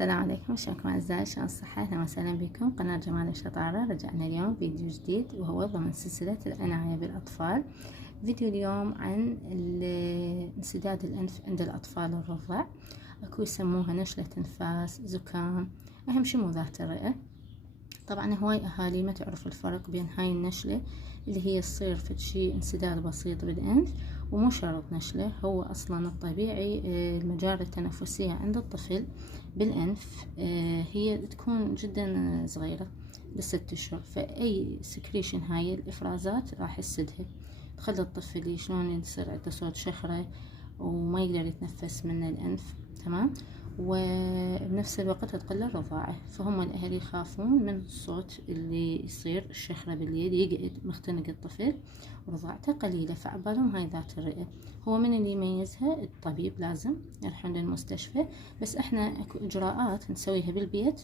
السلام عليكم، شلونكم أعزائي؟ شلون الصحة؟ أهلا وسهلا بكم قناة جمال الشطارة. رجعنا اليوم فيديو جديد وهو ضمن سلسلة العناية بالأطفال. فيديو اليوم عن انسداد الأنف عند الأطفال الرضع. أكو يسموها نشلة أنفاس، زكام، أهم شي مو ذات الرئة. طبعا هواي أهالي ما تعرف الفرق بين هاي النشلة اللي هي تصير فد شي انسداد بسيط بالأنف، ومو شرط نشلة. هو أصلا الطبيعي المجاري التنفسية عند الطفل بالأنف هي تكون جدا صغيرة ل6 أشهر، فأي سكريشن هاي الإفرازات راح تسدها، تخلي الطفل شلون يصير عنده صوت شخرة وما يقدر يتنفس من الأنف. تمام. وبنفس الوقت تقل الرضاعة، فهم الأهل يخافون من الصوت اللي يصير الشخرة باليد، يقعد مختنق الطفل ورضاعته قليلة، فعبالهم هاي ذات الرئة. هو من اللي يميزها؟ الطبيب، لازم يروحون للمستشفى. بس احنا اكو إجراءات نسويها بالبيت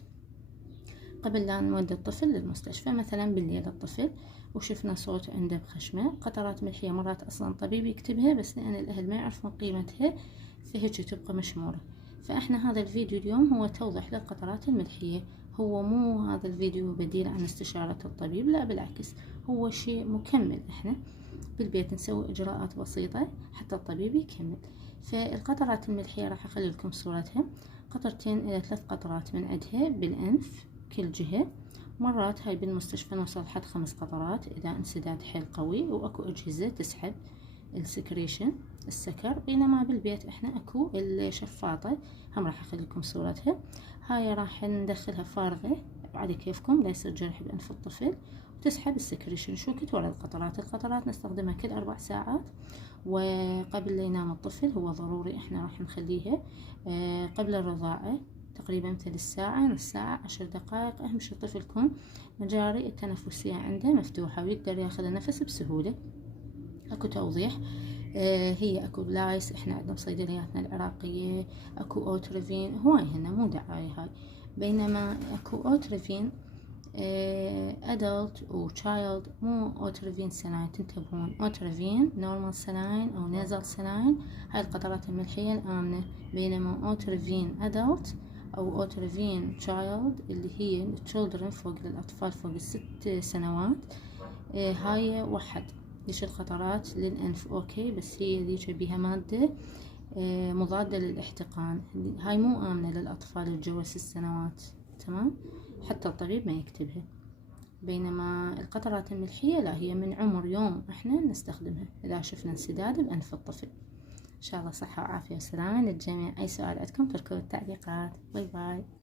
قبل لا نودي الطفل للمستشفى. مثلا بالليل الطفل وشفنا صوت عنده بخشمه، قطرات ملحية مرات أصلا طبيب يكتبها، بس لأن الأهل ما يعرفون قيمتها فهيك تبقى مشمورة. فإحنا هذا الفيديو اليوم هو توضيح للقطرات الملحية. هو مو هذا الفيديو بديل عن استشارة الطبيب، لا بالعكس، هو شيء مكمل. إحنا بالبيت نسوي إجراءات بسيطة حتى الطبيب يكمل. فالقطرات الملحية راح أخلي لكم صورتها، 2 إلى 3 قطرات من عندها بالأنف كل جهة. مرات هاي بالمستشفى نوصل لحد 5 قطرات إذا انسداد حيل قوي، وأكو أجهزة تسحب السكريشن السكر. بينما بالبيت احنا اكو الشفاطة، هم راح اخليكم صورتها. هاي راح ندخلها فارغة على كيفكم لا يصير جرح بأنف الطفل، وتسحب السكريشن شوكت ورا القطرات نستخدمها كل 4 ساعات. وقبل لا ينام الطفل هو ضروري احنا راح نخليها قبل الرضاعة تقريبا مثل ساعة، نص ساعة، 10 دقائق. أهم شي الطفل يكون مجاري التنفسية عنده مفتوحة ويقدر ياخذ النفس بسهولة. اكو توضيح، هي اكو بلايس احنا عندنا بصيدلياتنا العراقية اكو اوتريفين، هواي هنا مو دعاية هاي. بينما اكو اوتريفين ادلت وتشايلد، مو اوتريفين سلاين، تنتبهون، اوتريفين نورمال سلاين او نيزل سلاين هاي القطرات الملحية الآمنة. بينما اوتريفين ادلت او اوتريفين تشايلد اللي هي التشيلدرن فوق الأطفال فوق ال6 سنوات، هاي وحد ليش القطرات للأنف أوكي، بس هي ذيك بيها مادة مضادة للاحتقان، هاي مو آمنة للأطفال اللي جوا 6 سنوات. تمام، حتى الطبيب ما يكتبها. بينما القطرات الملحية لا، هي من عمر يوم احنا نستخدمها إذا شفنا انسداد بأنف الطفل. إن شاء الله صحة وعافية وسلامة للجميع. أي سؤال عندكم تركوا التعليقات. باي باي.